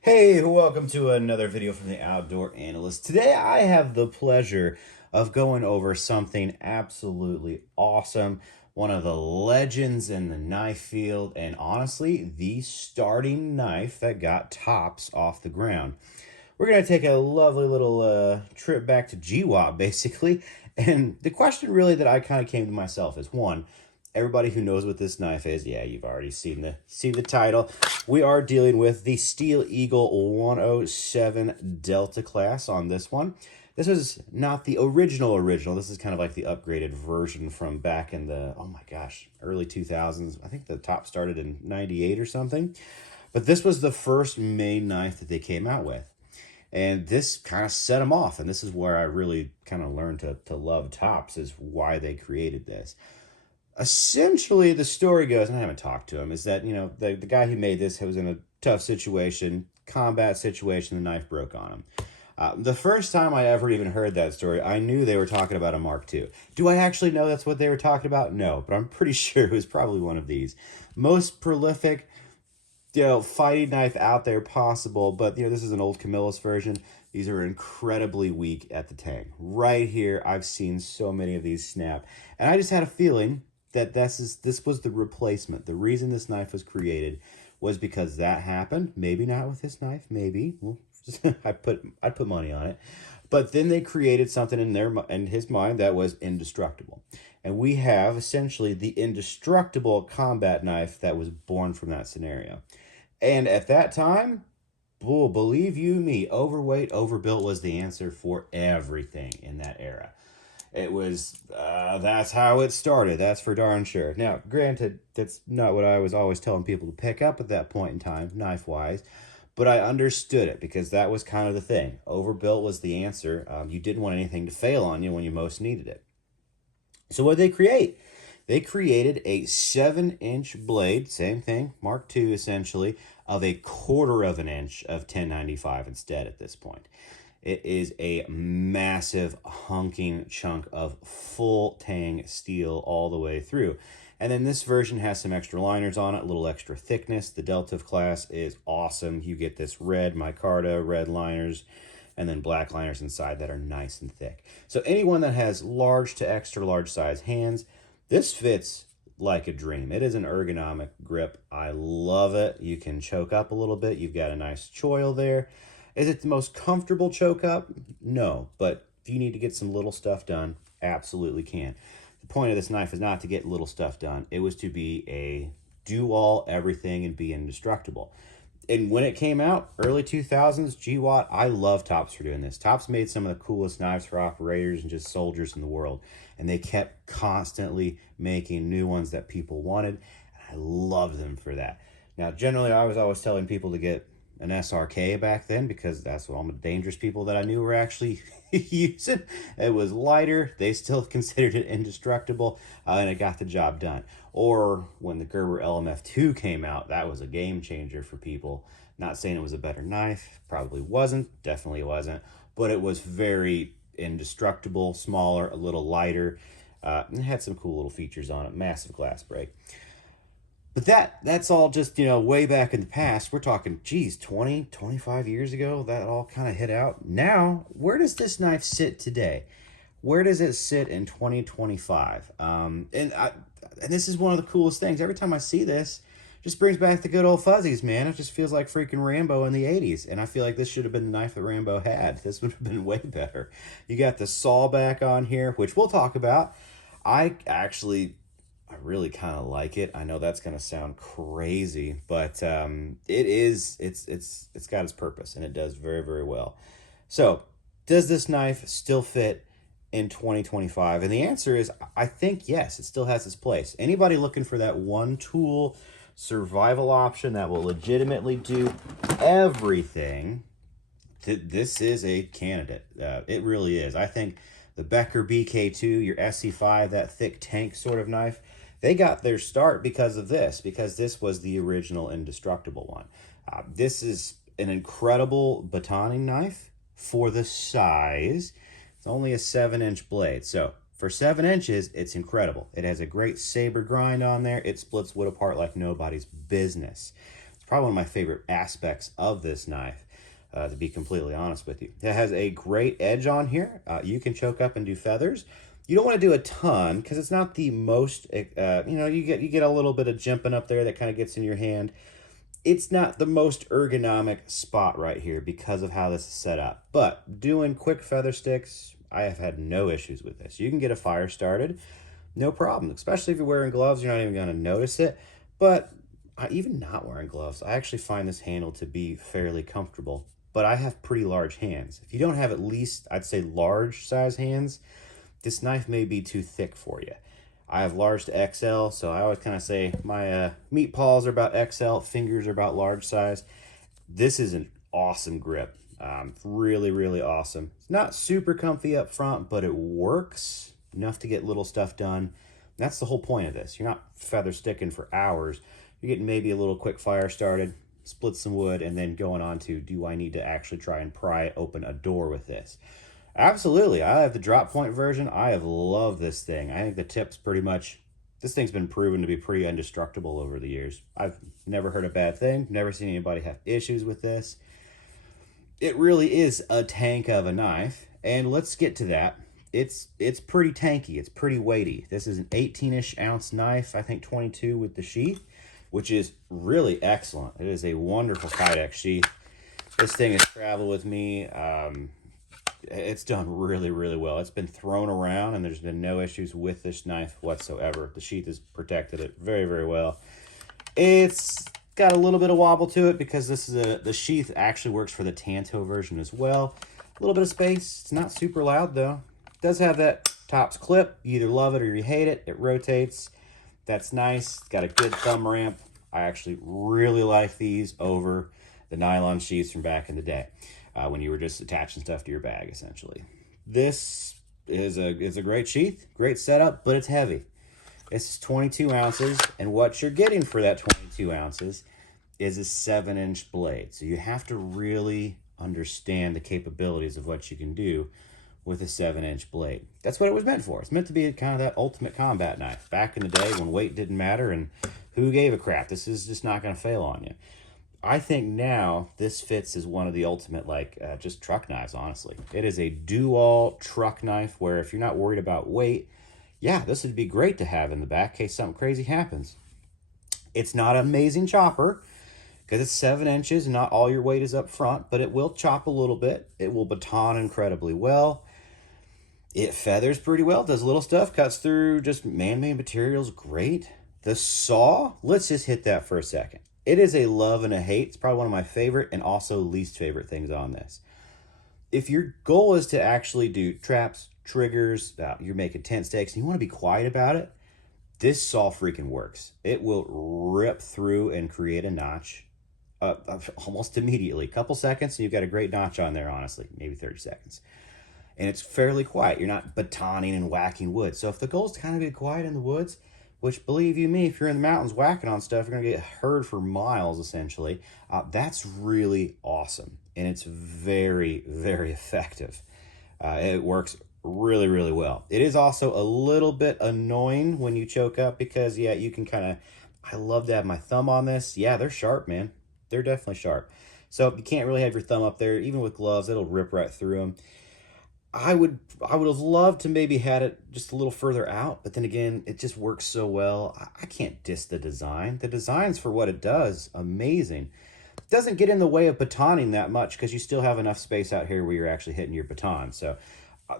Hey, welcome to another video from the Outdoor Analyst. Today I have the pleasure of going over something absolutely awesome, one of the legends in the knife field, and honestly, the starting knife that got tops off the ground. We're going to take a lovely little trip back to GWOT, basically, and the question really that I kind of came to myself is, one, everybody who knows what this knife is, yeah, you've already seen the title. We are dealing with the Steel Eagle 107 Delta class on this one. This is not the original. This is kind of like the upgraded version from back in the, oh my gosh, early 2000s. I think the top started in 98 or something. But this was the first main knife that they came out with. And this kind of set them off. And this is where I really kind of learned to love tops, is why they created this. Essentially, the story goes, and I haven't talked to him, is that, the guy who made this was in a tough situation, combat situation, the knife broke on him. The first time I ever even heard that story, I knew they were talking about a Mark II. Do I actually know that's what they were talking about? No, but I'm pretty sure it was probably one of these. Most prolific, fighting knife out there possible, but, this is an old Camillus version. These are incredibly weak at the tang. Right here, I've seen so many of these snap, and I just had a feeling that this was the replacement. The reason this knife was created was because that happened. Maybe not with this knife. Maybe. Well, I'd put money on it. But then they created something in his mind that was indestructible. And we have essentially the indestructible combat knife that was born from that scenario. And at that time, believe you me, overweight, overbuilt was the answer for everything in that era. It was, that's how it started. That's for darn sure. Now, granted, that's not what I was always telling people to pick up at that point in time, knife-wise, but I understood it because that was kind of the thing. Overbuilt was the answer. You didn't want anything to fail on you when you most needed it. So what did they create? They created a 7-inch blade, same thing, Mark II essentially, of a 1/4 of an inch of 1095 instead at this point. It is a massive hunking chunk of full tang steel all the way through. And then this version has some extra liners on it, a little extra thickness. The Delta class is awesome. You get this red micarta, red liners, and then black liners inside that are nice and thick. So anyone that has large to extra large size hands, this fits like a dream. It is an ergonomic grip. I love it. You can choke up a little bit. You've got a nice choil there. Is it the most comfortable choke up? No, but if you need to get some little stuff done, absolutely can. The point of this knife is not to get little stuff done. It was to be a do all everything and be indestructible. And when it came out, early 2000s, GWOT, I love Tops for doing this. Tops made some of the coolest knives for operators and just soldiers in the world. And they kept constantly making new ones that people wanted. And I love them for that. Now, generally, I was always telling people to get an SRK back then because that's what all the dangerous people that I knew were actually using. It was lighter. They still considered it indestructible, and it got the job done. Or when the Gerber LMF2 came out, that was a game changer for people. Not saying it was a better knife. Probably wasn't. Definitely wasn't. But it was very indestructible, smaller, a little lighter. And it had some cool little features on it. Massive glass break. But that's all just, way back in the past. We're talking, geez, 20, 25 years ago, that all kind of hit out. Now, where does this knife sit today? Where does it sit in 2025? And this is one of the coolest things. Every time I see this, it just brings back the good old fuzzies, man. It just feels like freaking Rambo in the 80s. And I feel like this should have been the knife that Rambo had. This would have been way better. You got the saw back on here, which we'll talk about. I really kind of like it. I know that's going to sound crazy, but it's got its purpose and it does very, very well. So does this knife still fit in 2025? And the answer is, I think yes, it still has its place. Anybody looking for that one tool survival option that will legitimately do everything, this is a candidate. It really is. I think the Becker BK2, your SC5, that thick tank sort of knife, they got their start because of this, because this was the original indestructible one. This is an incredible batoning knife for the size. It's only a 7-inch blade. So for 7 inches, it's incredible. It has a great saber grind on there. It splits wood apart like nobody's business. probably one of my favorite aspects of this knife, to be completely honest with you. It has a great edge on here. You can choke up and do feathers. You don't want to do a ton because it's not the most, you get a little bit of jimping up there that kind of gets in your hand. It's not the most ergonomic spot right here because of how this is set up. But doing quick feather sticks, I have had no issues with this. You can get a fire started, no problem. Especially if you're wearing gloves, you're not even going to notice it. But even not wearing gloves, I actually find this handle to be fairly comfortable. But I have pretty large hands. If you don't have at least, I'd say, large size hands, this knife may be too thick for you. I have large to XL, so I always kind of say my meat paws are about XL, fingers are about large size. This is an awesome grip. Really, really awesome. It's not super comfy up front, but it works enough to get little stuff done. That's the whole point of this. You're not feather sticking for hours. You're getting maybe a little quick fire started, split some wood, and then going on to, do I need to actually try and pry open a door with this? Absolutely. I have the drop point version. I have loved this thing. I think the tip's pretty much, this thing's been proven to be pretty indestructible over the years. I've never heard a bad thing, never seen anybody have issues with this. It really is a tank of a knife, and let's get to that. It's pretty tanky. It's pretty weighty. This is an 18-ish ounce knife, I think 22 with the sheath, which is really excellent. It is a wonderful Kydex sheath. This thing has traveled with me. It's done really, really well. It's been thrown around, and there's been no issues with this knife whatsoever. The sheath has protected it very, very well. It's got a little bit of wobble to it because this is the sheath actually works for the Tanto version as well. A little bit of space. It's not super loud, though. It does have that tops clip. You either love it or you hate it. It rotates. That's nice. It's got a good thumb ramp. I actually really like these over the nylon sheaths from back in the day. When you were just attaching stuff to your bag, essentially. This is a great sheath, great setup, but it's heavy. This is 22 ounces, and what you're getting for that 22 ounces is a 7-inch blade. So you have to really understand the capabilities of what you can do with a 7-inch blade. That's what it was meant for. It's meant to be kind of that ultimate combat knife. Back in the day when weight didn't matter and who gave a crap, this is just not going to fail on you. I think now this fits as one of the ultimate, just truck knives, honestly. It is a do-all truck knife where if you're not worried about weight, yeah, this would be great to have in the back in case something crazy happens. It's not an amazing chopper because it's 7 inches and not all your weight is up front, but it will chop a little bit. It will baton incredibly well. It feathers pretty well, does little stuff, cuts through just man-made materials, great. The saw, let's just hit that for a second. It is a love and a hate. It's probably one of my favorite and also least favorite things on this. If your goal is to actually do traps, triggers, you're making tent stakes, and you want to be quiet about it, this saw freaking works. It will rip through and create a notch almost immediately. A couple seconds, and you've got a great notch on there, honestly, maybe 30 seconds. And it's fairly quiet. You're not batoning and whacking wood. So if the goal is to kind of get quiet in the woods, which, believe you me, if you're in the mountains whacking on stuff, you're going to get heard for miles, essentially. That's really awesome. And it's very, very effective. It works really, really well. It is also a little bit annoying when you choke up because, yeah, you can kind of... I love to have my thumb on this. Yeah, they're sharp, man. They're definitely sharp. So you can't really have your thumb up there. Even with gloves, it'll rip right through them. I would have loved to maybe had it just a little further out, but then again, it just works so well. I can't diss the design. The design's for what it does, amazing. It doesn't get in the way of batoning that much because you still have enough space out here where you're actually hitting your baton. So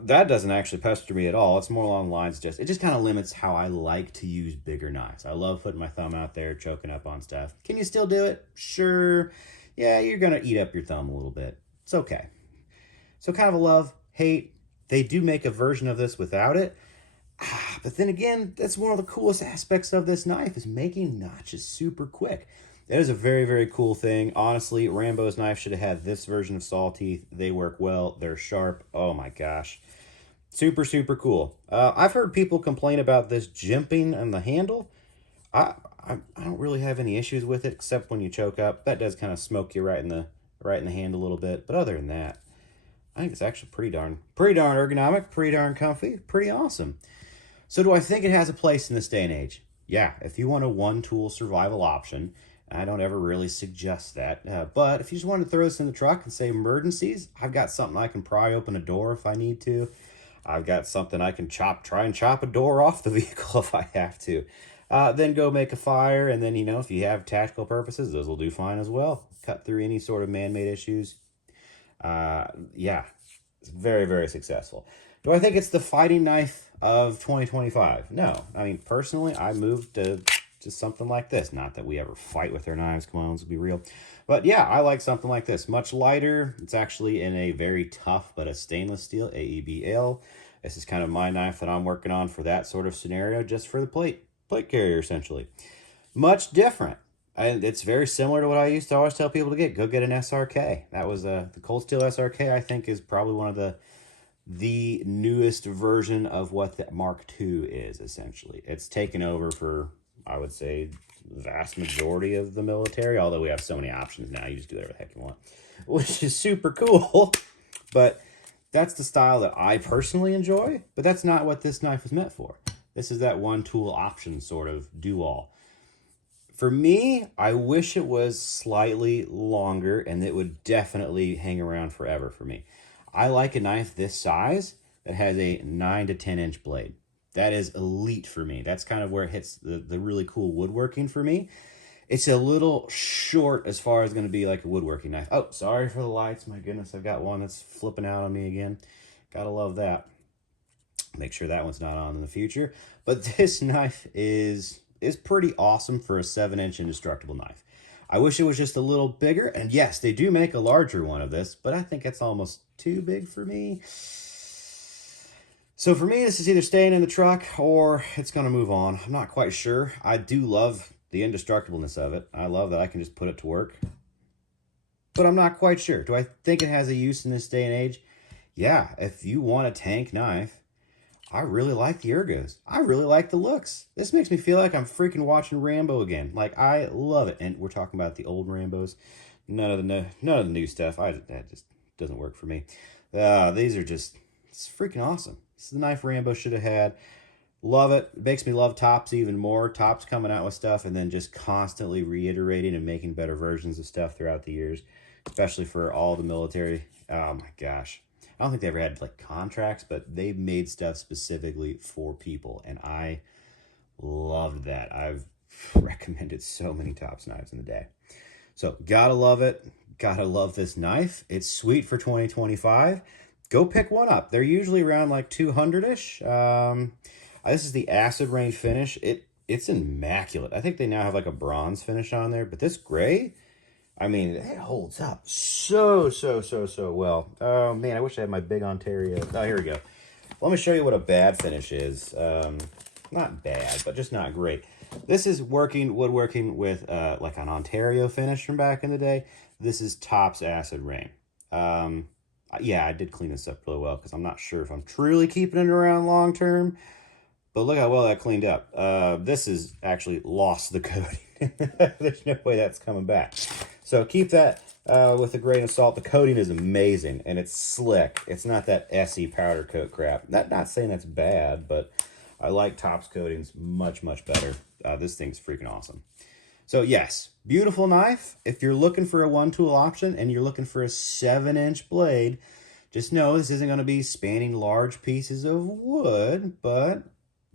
that doesn't actually pester me at all. It's more along the lines it just kind of limits how I like to use bigger knives. I love putting my thumb out there, choking up on stuff. Can you still do it? Sure. Yeah, you're going to eat up your thumb a little bit. It's okay. So kind of a love, hate. They do make a version of this without it. But then again, that's one of the coolest aspects of this knife is making notches super quick. That is a very, very cool thing. Honestly, Rambo's knife should have had this version of saw teeth. They work well. They're sharp. Oh my gosh. Super, super cool. I've heard people complain about this jimping on the handle. I don't really have any issues with it except when you choke up. That does kind of smoke you right in the hand a little bit. But other than that, I think it's actually pretty darn ergonomic, pretty darn comfy, pretty awesome. So do I think it has a place in this day and age? Yeah, if you want a one-tool survival option I don't ever really suggest that. But if you just want to throw this in the truck and say emergencies, I've got something I can pry open a door if I need to. I've got something I can try and chop a door off the vehicle if I have to. Then go make a fire, and then, you know, if you have tactical purposes, those will do fine as well. Cut through any sort of man-made issues. Yeah, it's very, very successful. Do I think it's the fighting knife of 2025? No. I mean, personally, I moved to something like this. Not that we ever fight with our knives. Come on, let's be real. But yeah, I like something like this. Much lighter. It's actually in a very tough, but a stainless steel, AEBL. This is kind of my knife that I'm working on for that sort of scenario, just for the plate carrier, essentially. Much different. And it's very similar to what I used to always tell people to get. Go get an SRK. That was the Cold Steel SRK, I think, is probably one of the newest version of what the Mark II is, essentially. It's taken over for, I would say, the vast majority of the military, although we have so many options now. You just do whatever the heck you want, which is super cool. But that's the style that I personally enjoy, but that's not what this knife was meant for. This is that one tool option sort of do-all. For me, I wish it was slightly longer, and it would definitely hang around forever for me. I like a knife this size that has a 9 to 10 inch blade. That is elite for me. That's kind of where it hits the really cool woodworking for me. It's a little short as far as going to be like a woodworking knife. Oh, sorry for the lights. My goodness, I've got one that's flipping out on me again. Gotta love that. Make sure that one's not on in the future. But this knife is pretty awesome for a 7-inch indestructible knife. I wish it was just a little bigger. And yes, they do make a larger one of this, but I think it's almost too big for me. So for me, this is either staying in the truck or it's going to move on. I'm not quite sure. I do love the indestructibleness of it. I love that I can just put it to work. But I'm not quite sure. Do I think it has a use in this day and age? Yeah, if you want a tank knife, I really like the ergos. I really like the looks. This makes me feel like I'm freaking watching Rambo again. Like, I love it. And we're talking about the old Rambos. None of the new stuff. That just doesn't work for me. These are just, it's freaking awesome. This is the knife Rambo should have had. Love it. It makes me love Tops even more. Tops coming out with stuff and then just constantly reiterating and making better versions of stuff throughout the years, especially for all the military. Oh my gosh. I don't think they ever had like contracts, but they made stuff specifically for people, and I loved that. I've recommended so many Tops knives in the day. So gotta love it. Gotta love this knife. It's sweet for 2025. Go pick one up. They're usually around like 200-ish. This is the acid rain finish. It's immaculate. I think they now have like a bronze finish on there, but this gray, I mean, it holds up so well. Oh man, I wish I had my big Ontario. Oh, here we go. Let me show you what a bad finish is. Not bad, but just not great. This is woodworking with like an Ontario finish from back in the day. This is Tops Acid Rain. Yeah, I did clean this up really well because I'm not sure if I'm truly keeping it around long term. But look how well that cleaned up. This is actually lost the coating. There's no way that's coming back. So keep that with a grain of salt. The coating is amazing, and it's slick. It's not that SE powder coat crap. Not saying that's bad, but I like Tops coatings much better. This thing's freaking awesome. So yes, beautiful knife. If you're looking for a one-tool option and you're looking for a 7-inch blade, just know this isn't going to be spanning large pieces of wood, but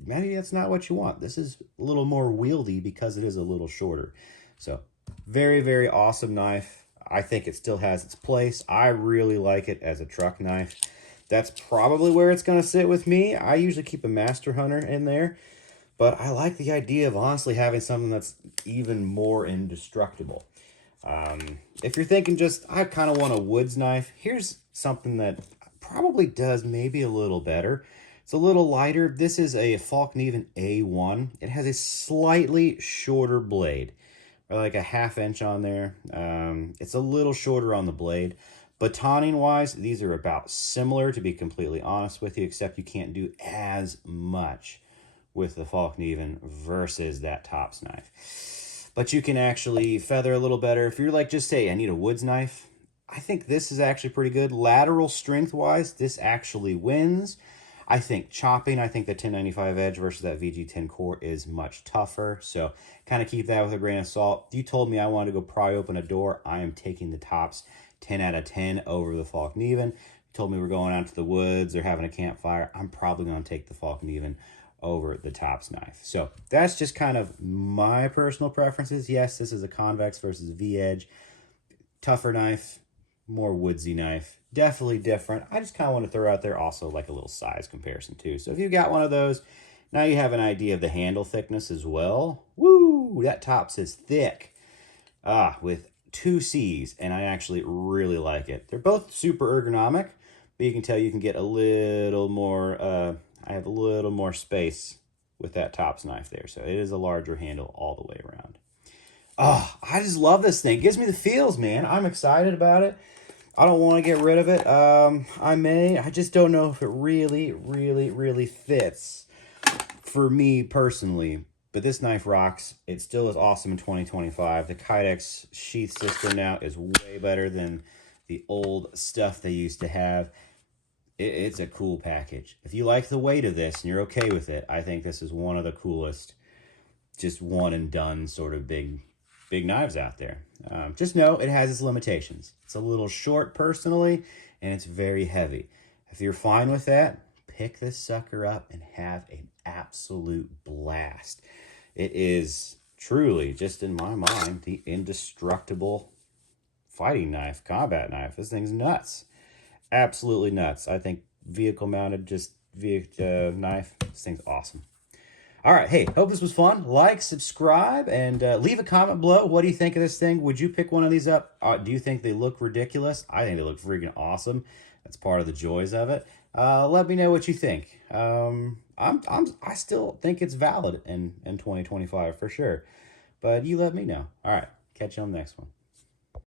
maybe that's not what you want. This is a little more wieldy because it is a little shorter. So very awesome knife. I think it still has its place. I really like it as a truck knife. That's probably where it's going to sit with me. I usually keep a Master Hunter in there, but I like the idea of honestly having something that's even more indestructible. If you're thinking just, I kind of want a woods knife, here's something that probably does maybe a little better. It's a little lighter. This is a Falkneven A1. It has a slightly shorter blade, or like a 1/2 inch on there. It's a little shorter on the blade. Batoning wise, these are about similar, to be completely honest with you, except you can't do as much with the Falkneven versus that Tops knife. But you can actually feather a little better. If you're like, just say, I need a woods knife, I think this is actually pretty good. Lateral strength wise, this actually wins. I think chopping, I think the 1095 edge versus that VG10 core is much tougher. So kind of keep that with a grain of salt. If you told me I wanted to go pry open a door, I am taking the Tops 10 out of 10 over the Falk Neven. You told me we're going out to the woods or having a campfire, I'm probably going to take the Falk Neven over the Tops knife. So that's just kind of my personal preferences. Yes, this is a convex versus a V-edge. Tougher knife, more woodsy knife. Definitely different. I just kind of want to throw out there also like a little size comparison too. So if you got one of those, now you have an idea of the handle thickness as well. Woo! That Tops is thick. With 2 C's, and I actually really like it. They're both super ergonomic, but you can tell you can get a little more, I have a little more space with that Tops knife there. So it is a larger handle all the way around. Oh, I just love this thing. It gives me the feels, man. I'm excited about it. I don't want to get rid of it. I just don't know if it really fits for me personally. But this knife rocks. It still is awesome in 2025. The Kydex sheath system now is way better than the old stuff they used to have. It's a cool package. If you like the weight of this and you're okay with it, I think this is one of the coolest, just one and done sort of big knives out there. Just know it has its limitations. It's a little short personally, and it's very heavy. If you're fine with that, pick this sucker up and have an absolute blast. It is truly, just in my mind, the indestructible fighting knife, combat knife. This thing's nuts. Absolutely nuts. I think vehicle mounted, just knife, this thing's awesome. All right, hey, hope this was fun. Like, subscribe, and leave a comment below. What do you think of this thing? Would you pick one of these up? Do you think they look ridiculous? I think they look freaking awesome. That's part of the joys of it. Let me know what you think. I still think it's valid in 2025 for sure. But you let me know. All right, catch you on the next one.